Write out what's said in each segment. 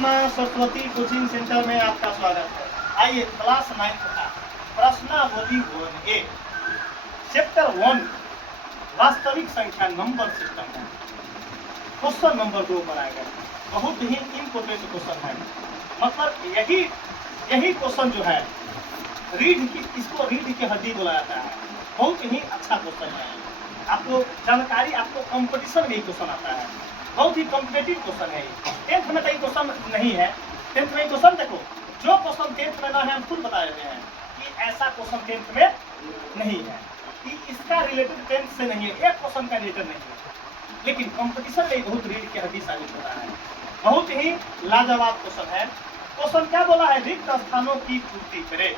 माँ Saraswati coaching centre में आपका स्वागत है। आइए क्लास 9 का प्रश्नावली 1A चैप्टर 1 वास्तविक संख्या नंबर सिस्टम है। क्वेश्चन नंबर 2 पर आएगा। बहुत ही इम्पोर्टेंट क्वेश्चन है। मतलब यही क्वेश्चन जो है इसको रीढ़ की हड्डी बोला जाता है। बहुत ही अच्छा क्वेश्चन है। आपको जानकारी, आपको कंपटीशन में क्वेश्चन आता है। बहुत ही कॉम्पिटेटिव क्वेश्चन है। 10th में तो ये क्वेश्चन नहीं है। 10th में क्वेश्चन देखो, जो क्वेश्चन 10th में ना है हम खुद बता देते हैं कि ऐसा क्वेश्चन 10th में नहीं है, कि इसका रिलेटेड 10th से नहीं है, एक क्वेश्चन का रिलेटेड नहीं है। लेकिन कंपटीशन में बहुत रीढ़ की हड्डी साबित होता है। बहुत ही लाजवाब क्वेश्चन है। क्वेश्चन क्या बोला है? रिक्त स्थानों की पूर्ति करे।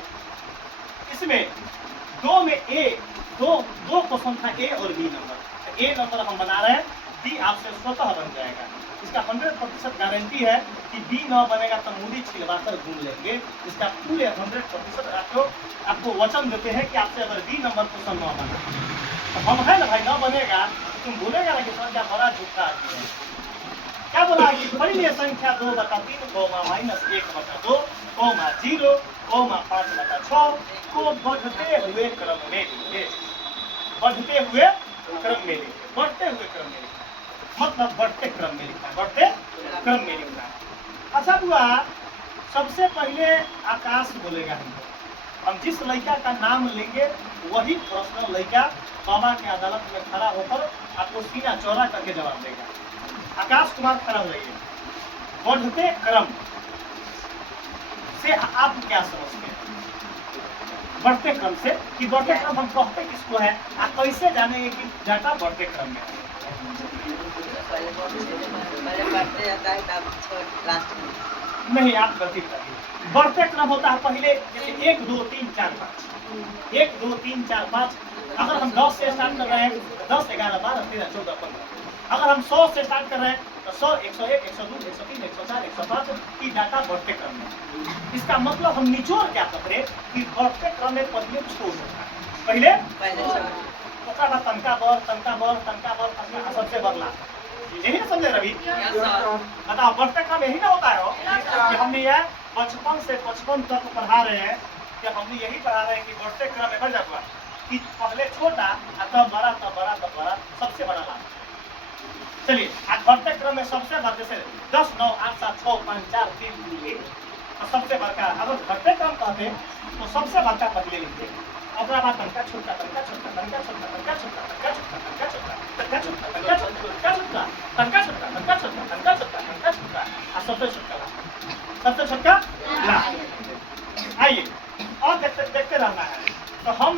इसमें दो क्वेश्चन था, ए और बी नंबर। ए नंबर हम बना रहे हैं, बी आपसे स्वतः बन जाएगा। इसका 100% गारंटी है कि बी न बनेगा तो मूली छिलवाकर घूम लेंगे। इसका पूरे 100% आपको वचन देते हैं कि आपसे अगर बी नंबर क्वेश्चन न बना तो हम है ना भाई, न बनेगा तुम बोलेगा ना कि संख्या बड़ा झूठा आदमी है। क्या बोला है कि परिमेय संख्या 2/3 -1/2 0 5/6 को बढ़ते हुए क्रम में लिखे। बढ़ते हुए क्रम में लिखे। बढ़ते हुए क्रम में लिखना मतलब बढ़ते क्रम में लिखना, बढ़ते क्रम में लिखना। अच्छा हुआ, सबसे पहले आकाश बोलेगा। हम जिस लड़का का नाम लेंगे वही प्रश्न लड़का बाबा के अदालत में खड़ा होकर आपको सीना चौड़ा करके जवाब देगा। आकाश कुमार खड़ा हो रही है। बढ़ते क्रम से आप क्या समझते हैं? बढ़ते क्रम से कि बढ़ते क्रम हम कहते किसको है? आप कैसे जानेंगे कि डाटा बढ़ते क्रम में है? नहीं, आप गलती करिए। बढ़ते क्रम होता है पहले, जैसे 1 2 3 4 5 1 2 3 4 5। अगर हम 10 से स्टार्ट कर रहे हैं 10 11 12 13 14 15। अगर हम 100 से स्टार्ट कर रहे हैं तो 100 101 102 103 104 105 की डाटा बढ़ते क्रम में। इसका मतलब हम निचोड़ क्या पकड़े कि बढ़ते क्रम में पहले छोड़ होता है। पहले तनका बर सबसे बदला। यही ना समझे रवि? बताओ, बढ़ते क्रम यही ना होता है कि हमने यह 55 से 55 तक पढ़ा रहे हैं, कि हमने यही पढ़ा रहे हैं कि बढ़ते क्रम में बढ़ जाता है कि पहले छोटा तब बड़ा तब बड़ा तब बड़ा, सबसे बड़ा लाभ। चलिए, आज बढ़ते क्रम में सबसे बड़ा, जैसे 10 9 8 7 6 5 4 3 2 1 तो सबसे बड़का। अगर बढ़ते क्रम कहते तो सबसे बड़का पहले लिखते, अगला बात तनका छोटा तनका छोटा तनका छोटा तनका छोटा तनका छोटा तनका छोटा तनका छोटा तनका छोटा तनका छोटा तनका छोटा तनका छोटा तनका छोटा तनका छोटा और सबसे छोटा लास्ट। आइए और देखते रहना है। तो हम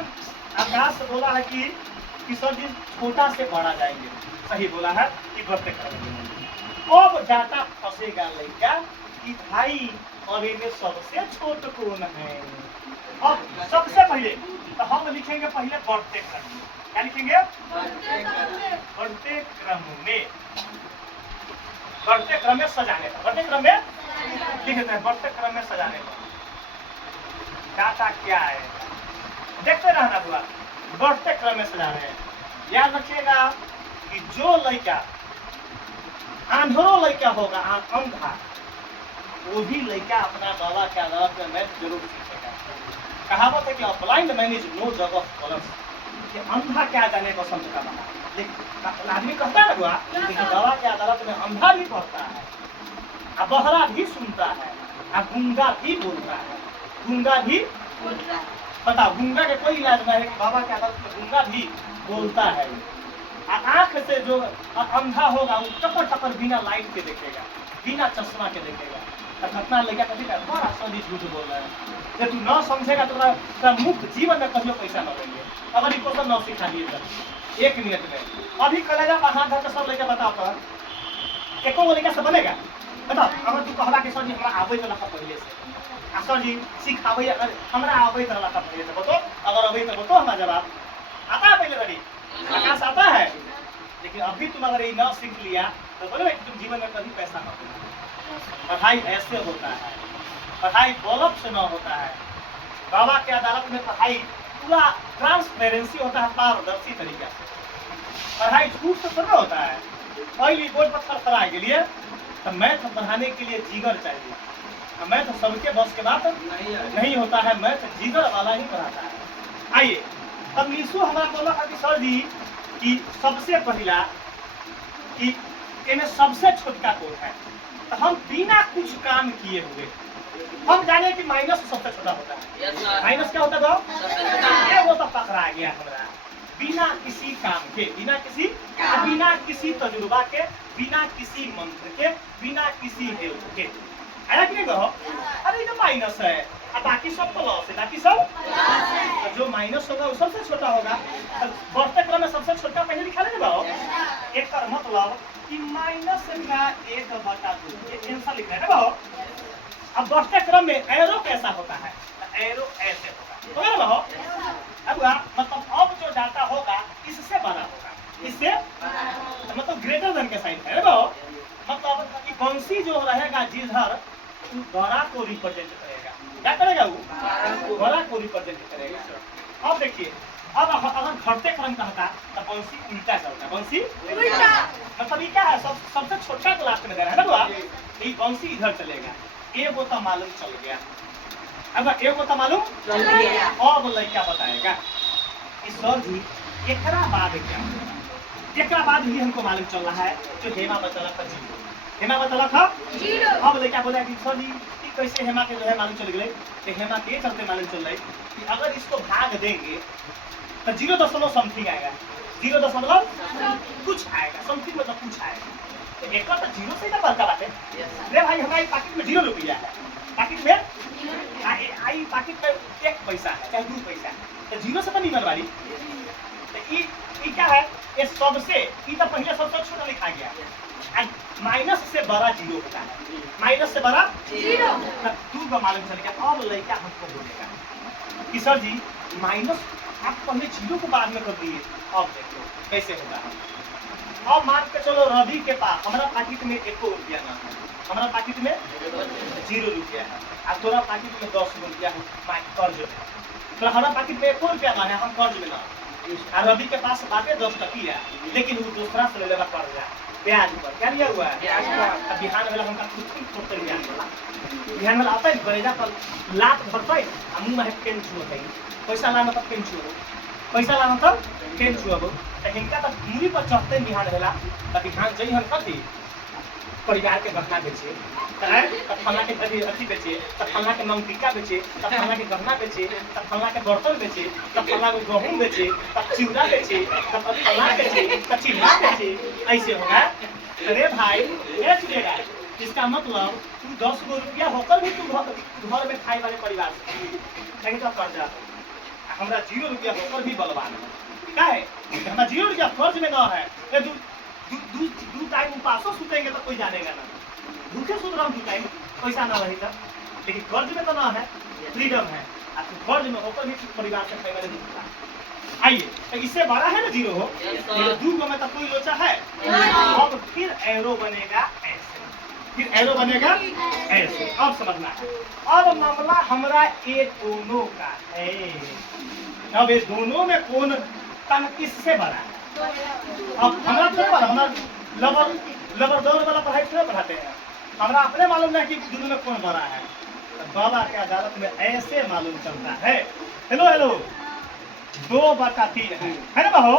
आकाश बोला है कि सर जी छोटा से बड़ा जाएंगे। सही बोला है कि बढ़ते क्रम। अब डाटा फंसेगा लड़का कि भाई और इनमें सबसे छोट कौन है। अब सबसे पहले तो हम लिखेंगे पहले बढ़ते क्रम में। क्या लिखेंगे? बढ़ते क्रम में। बढ़ते क्रम में सजाने का, बढ़ते क्रम में लिखते हैं, बढ़ते क्रम में सजाने का डाटा क्या है देखते रहना पूरा। बढ़ते क्रम में सजा रहे हैं। याद रखिएगा कि जो लड़का आंधरो लड़का होगा, अंधा, वो भी लड़का अपना बाबा के अदालत में मैथ जरूर सीखेगा। कहावत है कि ब्लाइंड मैन इज नो जग ऑफ कलर्स, कि अंधा क्या जाने बसंत का बना। लेकिन आदमी कहता है ना, लेकिन बाबा के अदालत में अंधा भी पढ़ता है, और बहरा भी सुनता है, और गूंगा भी बोलता है। गूंगा भी बताओ, गूंगा के कोई इलाज नहीं है कि बाबा के अदालत में गूंगा भी बोलता है। आंख से जो अंधा होगा वो टपर टपर बिना लाइट के देखेगा, बिना चश्मा के देखेगा। घटना लेकर कभी बड़ा सदी झूठ बोल रहा है। जब तू न समझेगा तो मुक्त जीवन में कभी पैसा न लेंगे। अगर ये क्वेश्चन न सिखा दिए तो 1 मिनट में अभी कलेजा पर हाथ धर सब लेके बताओ तो एको लड़का से बनेगा? बताओ, अगर तू कहला कि सर जी हमरा आबे वाला था पहले से, सर जी सिखावे अगर हमरा आबे वाला था पहले से, बताओ अगर अभी तो बताओ हमारा जवाब आता है पहले रही। आकाश आता है, लेकिन अभी तुम अगर ये न सीख लिया तो बोले कि तुम जीवन में कभी पैसा न देना। पढ़ाई ऐसे होता है, पढ़ाई बल्ब से न होता है। बाबा के अदालत में पढ़ाई पूरा ट्रांसपेरेंसी होता है, पारदर्शी तरीका से। पढ़ाई झूठ से थोड़ा होता है। पहली बोर्ड पर थरथरा के लिए तो मैथ पढ़ाने के लिए जिगर चाहिए। मैथ सबके बस के बात नहीं होता है, मैथ जिगर वाला ही पढ़ाता है। आइए अब निशु हमारा बोला कि सर जी कि सबसे पहला कि इनमें सबसे छोटका कोड है, तो हम बिना कुछ काम किए हुए हम जाने कि माइनस सबसे छोटा होता है। माइनस क्या होता है? ये वो तो पकड़ा गया हमारा बिना किसी काम के, बिना किसी तजुर्बा के, बिना किसी मंत्र के, बिना किसी हेल्प के। आया कि नहीं कहो? अरे ये तो माइनस है, अब बाकी सब तो लॉस है, बाकी सब तो जो माइनस होगा वो सबसे छोटा होगा। बढ़ते क्रम में सबसे छोटा पहले लिखा लेना भाव। एक का मतलब कि माइनस का 1/2 ये आंसर लिखना है भाव। अब बढ़ते क्रम में एरो कैसा होता है? तो एरो ऐसे होगा, तो भाव अब मतलब अब जो डाटा होगा इससे बड़ा होगा, इससे मतलब ग्रेटर देन के साइन है भाव। मतलब कि बंसी जो रहेगा जिधर बड़ा को रिप्रेजेंट करेगा, क्या करेगा वो? बड़ा को रिप्रेजेंट करेगा। अब देखिए अब अगर घटते क्रम कहता तो बंसी उल्टा चलता, बंसी उल्टा मतलब ये क्या है? सबसे छोटा क्लास में दे रहा है ना बुआ, ये बंसी इधर चलेगा। एक तो मालूम चल गया, अब एक तो मालूम चल गया। अब लड़का बताएगा कि सर जी एकरा बाद क्या होगा? एकरा बाद ही हमको मालूम चल रहा है जो हेमा बतला था जीरो, हेमा बतला था जीरो। अब लड़का बोला कि सर जी कैसे हेमा के जो है मालूम चल गए? तो हेमा के चलते मालूम चल रहा है कि अगर इसको भाग देंगे तो 0 समथिंग आएगा, 0 कुछ आएगा, समथिंग मतलब कुछ आएगा। तो एक तो जीरो से ना बड़का बात है। रे भाई हमारी पाकिट में 0 रुपया है, पाकिट में आई पाकिट में 1 पैसा है चाहे 2 पैसा है, तो 0 से तो नहीं बनवाली। तो ये क्या है? ये सबसे ये तो पहले सबसे छोटा लिखा गया है, माइनस से बड़ा 0 होता है, माइनस से बड़ा 0 2 का मालूम चल गया। अब लड़का हमको बोलेगा कि सर जी माइनस आप पहले 0 को बाद में कर दिए, अब देखो कैसे होगा। अब मान के चलो रवि के पास हमारा पाकिट में 1 रुपया ना है, हमारा पाकिट में 0 रुपया है, और तोरा पाकिट में 10 रुपया है कर्ज में, तो हमारा पाकिट में 1 रुपया ना है, हम कर्ज में ना। और रवि के पास बातें 10 टकिया, लेकिन वो दूसरा से ले लेगा कर्ज ब्याज पर। क्या लिया हुआ है? ब्याज पर। बिहान वाला हमका कुछ छोड़ते ब्याज वाला बिहान वाला आता है बरेजा पर लात भरते आ मुंह में पेन छुअते, पैसा लाना तब पेन छुअबो, पैसा लाना तब पेन छुअबो। तो हिनका तो मूरी पर चढ़ते बिहान वाला तो बिहान जई हम कथी परिवार के गहना बेचे, तो फलना के अथी बेचे, तो फलना के मंगटिका बेचे, तो फलना के गहना बेचे, तो फलना के बर्तन बेचे, तो फलना के गहूम बेचे, तो चिवड़ा बेचे, तो फलना बेचे, तो चिल्ला बेचे। ऐसे होगा। अरे भाई ये चलेगा, इसका मतलब तू 10 रुपया होकर भी तू घर में खाए वाले परिवार से कहीं तो कर्जा, हमारा 0 रुपया होकर भी बलवान क्या है? हमारा 0 रुपया कर्ज में न है, दू टाइम उपासो सुतेंगे तो कोई जानेगा ना, भूखे सुत रहा हूँ 2 टाइम पैसा ना रही था, लेकिन कर्ज में तो ना है, फ्रीडम है। तो कर्ज में होकर भी परिवार से खाए वाले दूसरा। आइए तो इससे बड़ा है ना 0 हो, 2 में तो कोई लोचा है। अब फिर एरो बनेगा ऐसे, फिर एरो बनेगा ऐसे। अब समझना है, अब मामला हमारा ये दोनों का है। अब ये दोनों में कौन कम किससे बड़ा है? अब हमारा थोड़ा बड़ा, हमारा लबर दौड़ वाला पढ़ाई थोड़ा पढ़ाते हैं, हमारा अपने मालूम नहीं कि दोनों में कौन बड़ा है। बाबा के अदालत में ऐसे मालूम चलता है। हेलो हेलो 2/3 है ना बहो?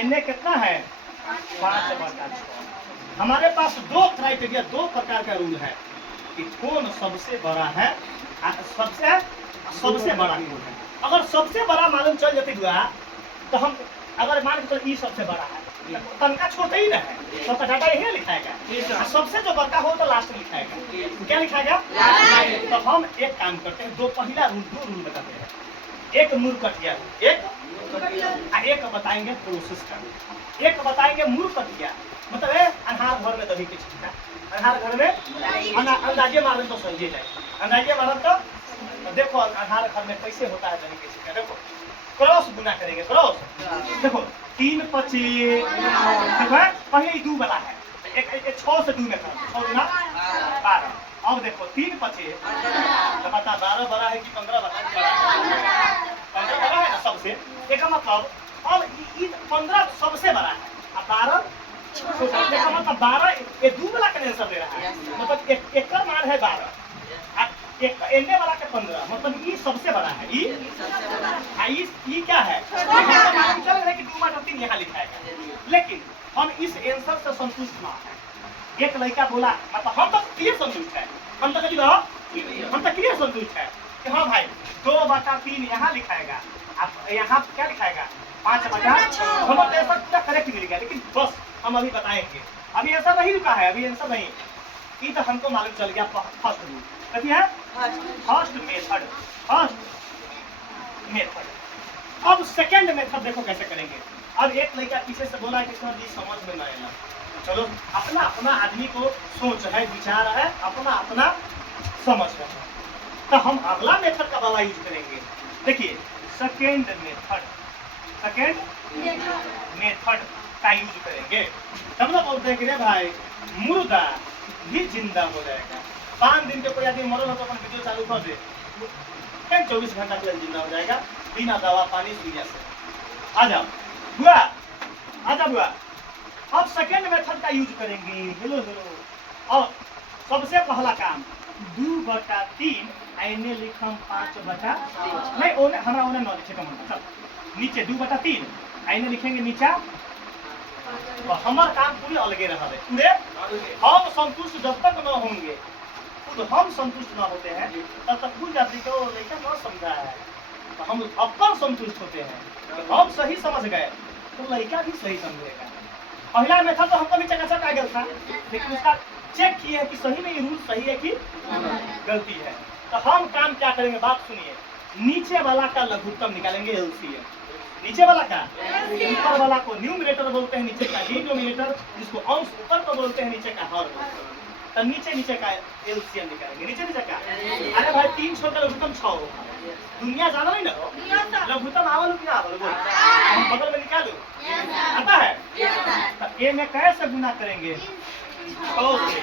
इन्हें कितना है? 5/6। हमारे पास 2 क्राइटेरिया, 2 प्रकार का रूल है कि कौन सबसे बड़ा है, सबसे बड़ा कौन है। अगर सबसे बड़ा मालूम चल जाती हुआ तो हम अगर मान के चलो ये सबसे बड़ा है तनका छोड़ते ही ना है, सबका डाटा यही लिखाएगा, सबसे जो बड़का हो तो लास्ट में लिखाएगा। क्या लिखाएगा? तो हम एक काम करते हैं, 2 रूल बताते हैं। एक मूर्खटिया, एक बताएंगे प्रोसेस का, एक बताएंगे मूर्खटिया मतलब है अनहार घर में दही के छिटका, अनहार घर में अंदाजे मारे तो समझे जाए, अंदाजे मारे तो देखो अनहार घर में कैसे होता है दही के छिटका। देखो क्रॉस गुना करेंगे, क्रॉस देखो 3 25 देखो पहले 2 वाला है, एक 6 से 2 में 6 गुना 12। अब देखो 3 25 तो बता 12 बड़ा है कि 15 बड़ा है? 15 बड़ा है ना सबसे। एक मतलब अब 15 सबसे बड़ा है, 12 छोटा देखो मतलब 12 ये 2 वाला का आंसर दे रहा है मतलब एक का मान है 12 एक एने वाला के 15 मतलब ई सबसे बड़ा है ई क्या है मालूम चल रहा है कि 2 बटा 3 यहाँ लिखा है लेकिन हम इस आंसर से संतुष्ट ना है। एक लड़का बोला मतलब हम तो क्लियर संतुष्ट है हम तो क्लियर संतुष्ट है कि हाँ भाई 2 बटा 3 यहाँ लिखाएगा आप यहाँ क्या लिखाएगा 5 बटा हम तो ऐसा पूरा करेक्ट मिल गया लेकिन बस हम अभी बताएंगे अभी ऐसा नहीं रुका है अभी आंसर नहीं ये तो हमको मालूम चल गया फर्स्ट रूल कथी है फर्स्ट मेथड। अब सेकंड मेथड देखो कैसे करेंगे। अब एक लड़का पीछे से बोला कि सर जी समझ में नहीं आया चलो अपना अपना आदमी को सोच है विचार है अपना अपना समझ है तो हम अगला मेथड का वाला यूज करेंगे। देखिए सेकंड मेथड का यूज करेंगे तब ना बोलते हैं कि रे भाई मुर्दा भी जिंदा हो जाएगा 5 दिन के कोई आदमी मरल हो तो अपन वीडियो चालू कर दे 24 घंटा के लिए जिंदा हो जाएगा बिना दवा पानी सुइया से। आ जाओ बुआ अब सेकंड मेथड का यूज करेंगे। हेलो और सबसे पहला काम 2 बटा 3 आइने लिखम 5 बटा नहीं ओने हमरा ओने न लिखे कम चल नीचे 2 बटा 3 आइने लिखेंगे नीचा हमार काम पूरी अलगे रहा है पूरे हम संतुष्ट जब तक न होंगे खुद हम संतुष्ट न होते हैं तब तक भूल जाती को लड़का न समझा है तो हम अपन संतुष्ट होते हैं तो हम सही समझ गए तो लड़का भी सही समझेगा। पहला मेथड तो हमको भी चकाचक आ गया था लेकिन उसका चेक किए है कि सही में ये रूल सही है कि गलती है। तो हम काम क्या करेंगे बात सुनिए नीचे वाला का लघुत्तम निकालेंगे एलसीएम नीचे वाला का ऊपर वाला को न्यूमरेटर बोलते हैं नीचे का डिनोमिनेटर जिसको अंश ऊपर को बोलते हैं नीचे का हर तो नीचे का एलसीएम निकालेंगे नीचे का। अरे भाई 3 छोड़ का लघुत्तम 6 होगा दुनिया जाना नहीं ना लघुत्तम आवल क्या आवल बोल हम बगल में निकालो आता है तो ए में कैसे गुना करेंगे 6 से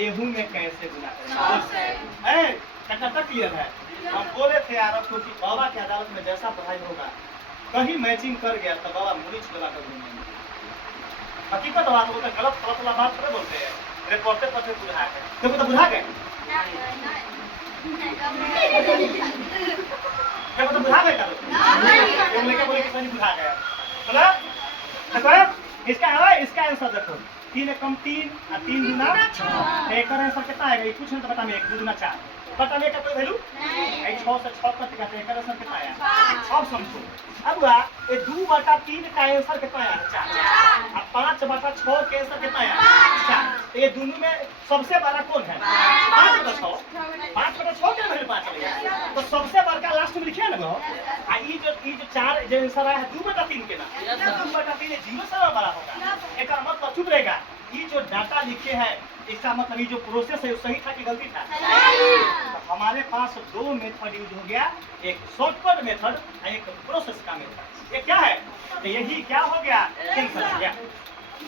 ये हूं में कैसे गुना करेंगे ए कटा क्लियर है। हम बोले थे यार आपको कि बाबा की अदालत में जैसा पढ़ाई होगा कहीं मैचिंग कर गया तो बाबा मुड़ी छुड़ा कर दूंगा हकीकत बात बोलते गलत वाला बात थोड़े बोलते हैं रिपोर्टर पर बुझा गए देखो तो बुझा गए देखो तो बुझा गए करो लेके बोले कि सही बुझा गया बोला देखो इसका आंसर देखो 3 कम 3 और 3 गुना 6 एक आंसर कितना आएगा कुछ नहीं तो बता में 1 2 गुना 4 बता में का कोई वैल्यू नहीं 6 से 6 कट गया एक आंसर कितना आया अब समझो अब ये 2 बटा 3 का आंसर कितना आया 4 और 5 बटा 6 का आंसर कितना आया 4 तो ये दोनों में सबसे बड़ा कौन है 5 बटा 6 के वैल्यू 5 चलेगा तो सबसे बड़ा लास्ट में लिखे ना आ ये जो 4 जो आंसर आया है 2 बटा 3 के ना 2 बटा 3 0 से बड़ा होगा एक मतलब चुप रहेगा ये जो डाटा लिखे हैं इसका मतलब ये जो प्रोसेस है वो सही था कि गलती था तो हमारे पास 2 मेथड यूज हो गया एक शॉर्टकट मेथड और एक प्रोसेस का मेथड ये क्या है तो यही क्या हो गया कैंसिल हो गया।